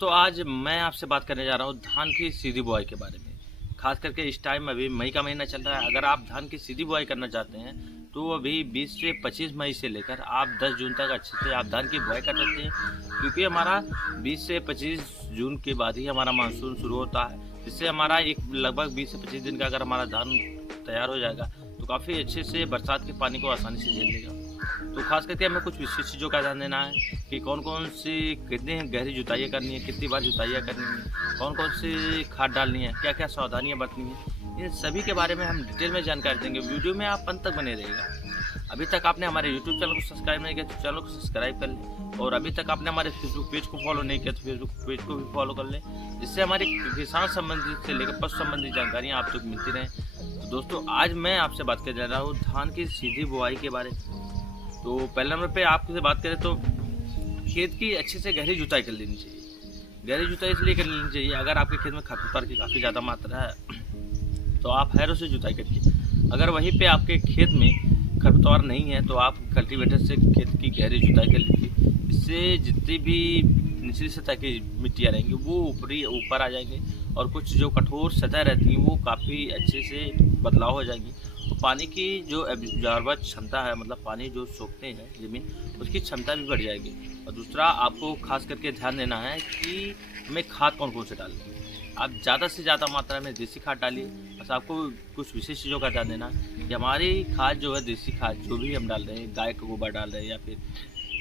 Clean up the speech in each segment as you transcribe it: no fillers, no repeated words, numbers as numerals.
तो आज मैं आपसे बात करने जा रहा हूँ धान की सीधी बुआई के बारे में। ख़ास करके इस टाइम अभी मई का महीना चल रहा है। अगर आप धान की सीधी बुआई करना चाहते हैं तो अभी 20 से 25 मई से लेकर आप 10 जून तक अच्छे से आप धान की बुआई कर सकते हैं। क्योंकि हमारा 20 से 25 जून के बाद ही हमारा मानसून शुरू होता है, जिससे हमारा एक लगभग 20 से 25 दिन का अगर हमारा धान तैयार हो जाएगा तो काफ़ी अच्छे से बरसात के पानी को आसानी से झेल लेगा। तो खास करके हमें कुछ विशेष चीज़ों का ध्यान देना है कि कौन कौन सी कितनी गहरी जुताइयाँ करनी है, कितनी बार जुताइयाँ करनी है, कौन कौन सी खाद डालनी है, क्या क्या सावधानियाँ बरतनी है, इन सभी के बारे में हम डिटेल में जानकारी देंगे। वीडियो में आप अंत तक बने रहिएगा। अभी तक आपने हमारे यूट्यूब चैनल को सब्सक्राइब नहीं किया तो चैनल को सब्सक्राइब कर लें, और अभी तक आपने हमारे फेसबुक पेज को फॉलो नहीं किया तो फेसबुक पेज को भी फॉलो कर लें, जिससे हमारी किसान संबंधित से लेकर पशु संबंधित जानकारियाँ आप तक मिलती रहें। तो दोस्तों, आज मैं आपसे बात करने जा रहा हूँ धान की सीधी बुआई के बारे में। तो पहले नंबर पे आपसे बात करें तो खेत की अच्छे से गहरी जुताई कर लेनी चाहिए। गहरी जुताई इसलिए कर लेनी चाहिए, अगर आपके खेत में खरपतवार की काफ़ी ज़्यादा मात्रा है तो आप हैरों से जुताई करिए। अगर वहीं पे आपके खेत में खरपतवार नहीं है तो आप कल्टीवेटर से खेत की गहरी जुताई कर लीजिए। इससे जितनी भी निचली सतह की मिट्टियाँ रहेंगी वो ऊपर आ जाएंगे, और कुछ जो कठोर सतह रहती हैं वो काफ़ी अच्छे से बदलाव हो जाएंगी। तो पानी की जो एब्जॉर्बर क्षमता है, मतलब पानी जो सोखते हैं ज़मीन, उसकी क्षमता भी बढ़ जाएगी। और दूसरा, आपको खास करके ध्यान देना है कि हमें खाद कौन कौन से डालनी है। आप ज़्यादा से ज़्यादा मात्रा में देसी खाद डालिए। बस आपको कुछ विशेष चीज़ों का ध्यान देना है कि हमारी खाद जो है, देसी खाद जो भी हम डाल रहे हैं, गाय का गोबर डाल रहे हैं या फिर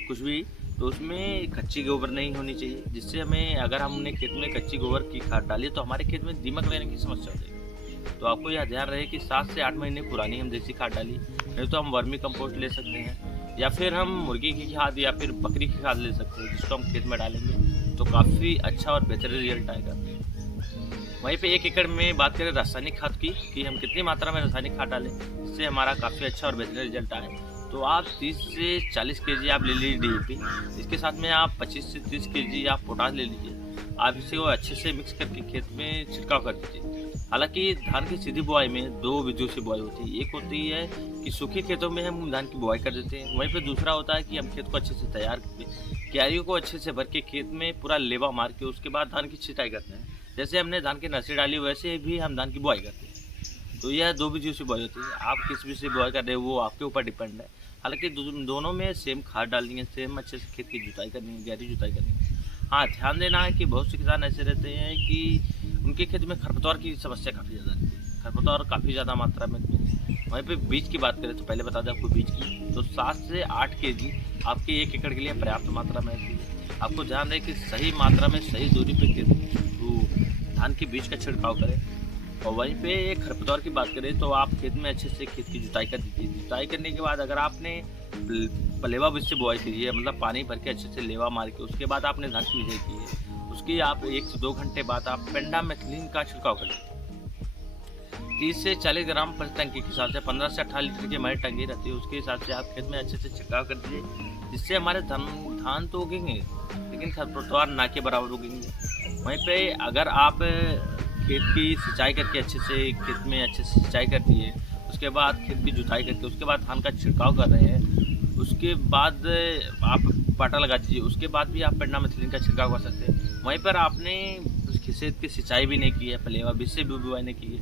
कुछ भी, तो उसमें कच्ची गोबर नहीं होनी चाहिए। जिससे हमें, अगर हमने खेत में कच्ची गोबर की खाद डाली तो हमारे खेत में दीमक लगने की समस्या हो जाएगी। तो आपको यह ध्यान रहे कि 7 से 8 महीने पुरानी हम देसी खाद डाली, नहीं तो हम वर्मी कंपोस्ट ले सकते हैं, या फिर हम मुर्गी की खाद या फिर बकरी की खाद ले सकते हैं, जिसको हम खेत में डालेंगे तो काफ़ी अच्छा और बेहतरीन रिजल्ट आएगा। वहीं पे 1 एकड़ में बात करें रासायनिक खाद की कि हम कितनी मात्रा में रासायनिक खाद डालें जिससे हमारा काफ़ी अच्छा और बेहतरीन रिजल्ट आए, तो आप 30 से 40 केजी आप ले लीजिए DAP। इसके साथ में आप 25 से 30 केजी आप पोटाश ले लीजिए। आप इसे वो अच्छे से मिक्स करके खेत में छिड़काव कर दीजिए। हालांकि धान की सीधी बुआई में 2 विधियों से बुआई होती है। एक होती है कि सूखे खेतों में हम धान की बुआई कर देते हैं, वहीं पर दूसरा होता है कि हम खेत को अच्छे से तैयार करके क्यारियों को अच्छे से भर के खेत में पूरा लेवा मार के उसके बाद धान की छिटाई करते हैं। जैसे हमने धान की नर्सरी डाली वैसे भी हम धान की बुआई करते हैं। तो यह 2 विधियों से बुआई होती है। आप किस विधि से बुआई कर रहे हो वो आपके ऊपर डिपेंड है। हालांकि दोनों में सेम खाद डालनी है, सेम अच्छे से खेत की जुताई करनी है, गहरी जुताई करनी है। हाँ, ध्यान देना है कि बहुत से किसान ऐसे रहते हैं कि उनके खेत में खरपतवार की समस्या काफ़ी ज़्यादा रहती है, खरपतवार काफ़ी ज़्यादा मात्रा में। वहीं पे बीज की बात करें तो पहले बता दें आपको बीज की, तो 7 से 8 केजी आपके 1 एकड़ के लिए पर्याप्त मात्रा में रहती है। आपको ध्यान रहे कि सही मात्रा में सही दूरी पे धान के बीज का छिड़काव करें। और वहीं पे खरपतवार की बात करें तो आप खेत में अच्छे से खेत की जुताई कर दीजिए। जुताई करने के बाद अगर आपने पलेवा बीज से बुआई कीजिए, मतलब पानी भर के अच्छे से लेवा मार के उसके बाद आपने धान की बिजाई की है, उसकी आप 1 से 2 घंटे बाद आप पेंडामेथिलिन का छिड़काव कर लीजिए। 30 से 40 ग्राम प्रति टंकी के हिसाब से 15 से 18 लीटर की हमारी टंकी रहती है, उसके हिसाब से आप खेत में अच्छे से छिड़काव कर दीजिए। जिससे हमारे धान तो उगेंगे लेकिन खरपतवार ना के बराबर उगेंगे। वहीं पे अगर आप खेत की सिंचाई करके अच्छे से खेत में अच्छे से सिंचाई कर दिए, उसके बाद खेत की जुताई करके उसके बाद धान का छिड़काव कर रहे हैं, उसके बाद आप पाटा लगा दीजिए, उसके बाद भी आप पेंडामेथिलिन का छिड़काव कर सकते हैं। वहीं पर आपने खेत की सिंचाई भी नहीं की है, पलेवा बीज से भी बुआई नहीं की है,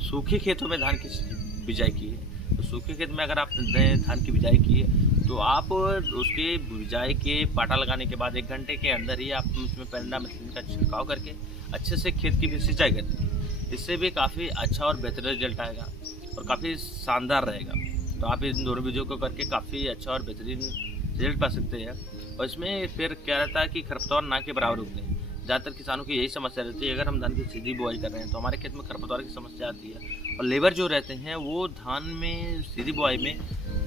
सूखे खेतों में धान की बिजाई की है। तो सूखे खेत में अगर आपने धान की बिजाई की है तो आप उसके बिजाई के पाटा लगाने के बाद 1 घंटे के अंदर ही आप उसमें पेंडामेथिलिन का छिड़काव करके अच्छे से खेत की भी सिंचाई कर दीजिए। इससे भी काफ़ी अच्छा और बेहतर रिजल्ट आएगा और काफ़ी शानदार रहेगा। तो आप इन दोनों विधियों को करके काफ़ी अच्छा और बेहतरीन रिजल्ट पा सकते हैं। और इसमें फिर क्या रहता है कि खरपतवार ना के बराबर उगते हैं। ज़्यादातर किसानों की यही समस्या रहती है, अगर हम धान की सीधी बुआई कर रहे हैं तो हमारे खेत में खरपतवार की समस्या आती है। और लेबर जो रहते हैं वो धान में सीधी बुआई में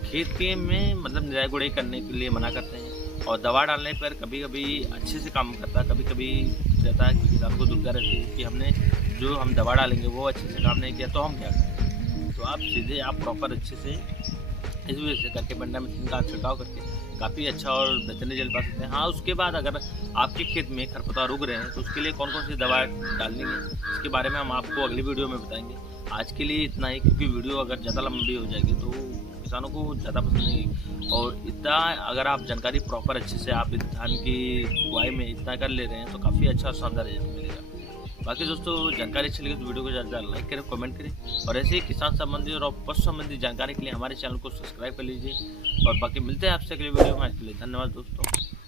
खेत के में मतलब निराई गुड़ाई करने के लिए मना करते हैं, और दवा डालने पर कभी कभी अच्छे से काम करता है, कभी कभी रहता है कि किसान को दुविधा रहती है कि हमने जो हम दवा डालेंगे वो अच्छे से काम नहीं किया तो हम क्या करें। तो आप सीधे आप प्रॉपर अच्छे से इस वजह से करके पेंडामेथिलिन का छिड़काव करके काफ़ी अच्छा और बेहतरीन रिजल्ट पा सकते हैं। हाँ, उसके बाद अगर आपके खेत में खरपतवार उग रहे हैं तो उसके लिए कौन कौन सी दवा डालनी है इसके बारे में हम आपको अगली वीडियो में बताएंगे। आज के लिए इतना ही, क्योंकि वीडियो अगर ज़्यादा लंबी हो जाएगी तो किसानों को ज़्यादा पसंद नहीं। और इतना अगर आप जानकारी प्रॉपर अच्छे से आप इस धान की बुआई में इतना कर ले रहे हैं तो काफ़ी अच्छा शानदार रिजल्ट मिलेगा। बाकी दोस्तों जानकारी अच्छी लगी तो वीडियो को ज़्यादा लाइक करें, कमेंट करें और ऐसे ही किसान संबंधी और पशु संबंधी जानकारी के लिए हमारे चैनल को सब्सक्राइब कर लीजिए। और बाकी मिलते हैं आपसे अगले वीडियो में। आज के लिए धन्यवाद दोस्तों।